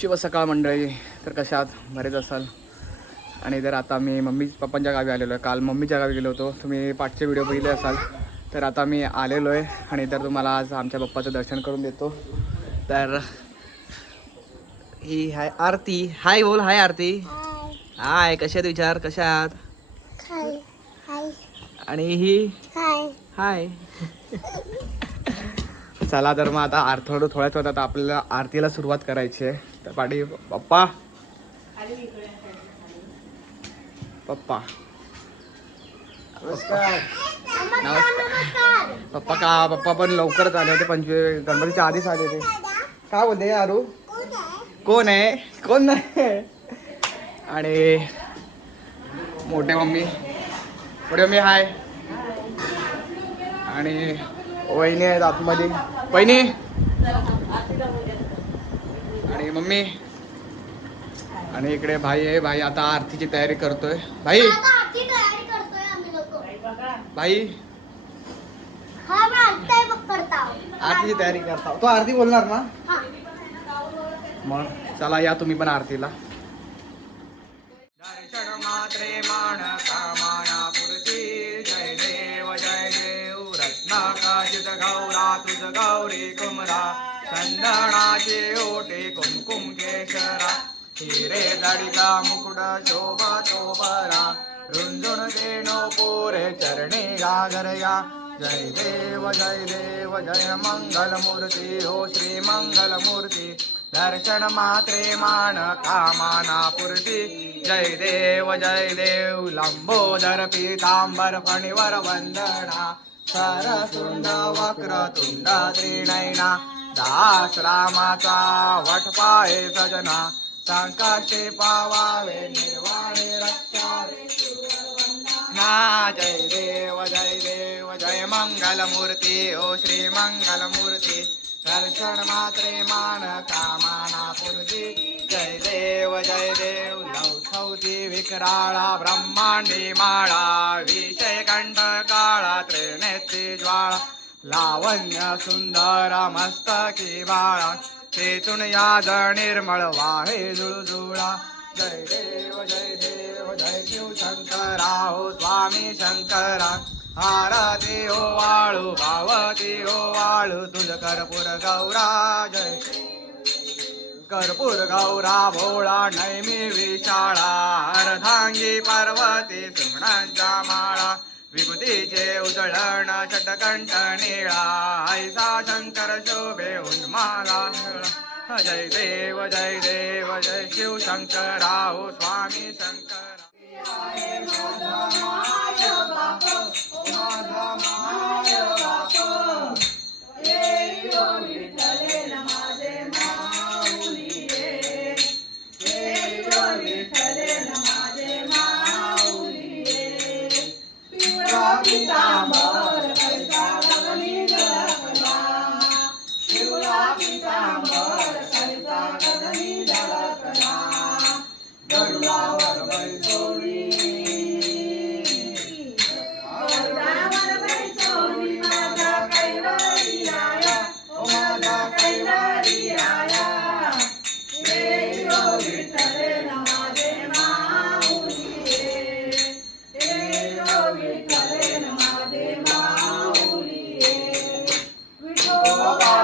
शिव सकाळ मंडळी तर कशात बरेच असाल. आणि जर आता मी मम्मी पप्पांच्या गावी आलेलो आहे. काल मम्मीच्या गावी गेलो होतो. तुम्ही पाठचे व्हिडिओ बघितले असाल. तर आता मी आलेलो आहे. आणि तर तुम्हाला आज आमच्या पप्पाचं दर्शन करून देतो. तर ही हाय आरती. हाय बोल हाय आरती. हाय कशात विचार? कशात हाय. हाय. आणि ही? हाय. चला तर मग आता आर थोडं थोड्याच वेळात आपल्याला आरतीला सुरुवात करायची आहे. तर पाठी पप्पा पप्पा नमस्कार पप्पा का पप्पा पण लवकरच आले होते पंचवीस गणपतीच्या आधीच आले होते काय बोलते आरू कोण आहे कोण नाही आणि मोठे मम्मी मोठे मम्मी हाय आणि वहिनी आहेत आतमध्ये वहिनी आणि मम्मी? आणि इकडे भाई आहे. भाई आता आरतीची तयारी करतोय. भाई? आरती तयारी करतोय आम्ही लोक. भाई? हा आरतीची तयारी करता. तो आरती बोलणार ना? हा. मग चला या तुम्ही पण आरतीला. दर्शन मात्रे मान कामाया पुरती. जय देव जय देव रत्नाकाशित गौरा तुझ गौरी कुमरा. चंदनाचे ओटे कुमकुम केशरा हिरे जडिता मुकुट शोभा शोभरा रुंजुन देनो पोरे चरणी गागरया जय देव जय देव जय मंगल मूर्ती हो श्री मंगल मूर्ती दर्शन मात्रे मान कामाना पुरती. जय देव जय देव लंबोदर पीतांबर फणीवर वंदना. सरसुंड वक्र तुंड त्रिनयना. दास रामाचा वटपाये सजना संकटे पावावे निर्वाणे जय देव जय देव जय मंगल मूर्ती ओ श्री मंगल मूर्ती दर्शन मात्रे मान कामाना पूर्ती जय देव जय देव लवथवती विकराळा ब्रह्मांडी माळा विषय कंठ काळा त्रिनेत्री ज्वाळा. लावण्य सुंदर मस्तकी बाळा तेथून याद निर्मळ वाहे जुळजुळा. जय देव जय देव जय शिव शंकरा. हो स्वामी शंकरा. आरती हो वाळू भावती हो वाळू. तुझ कर्पूर गौरा जय कर्पूर गौरा. भोळा नैमी विशाळा अर्धांगी पार्वती सुमणांच्या माळा. विभूतीचे उदळण षटकंठ निळा ऐसा शंकर शोभे उन्माला जय देव जय देव जय शिव शंकरा स्वामी स्वामी शंकरा बंधू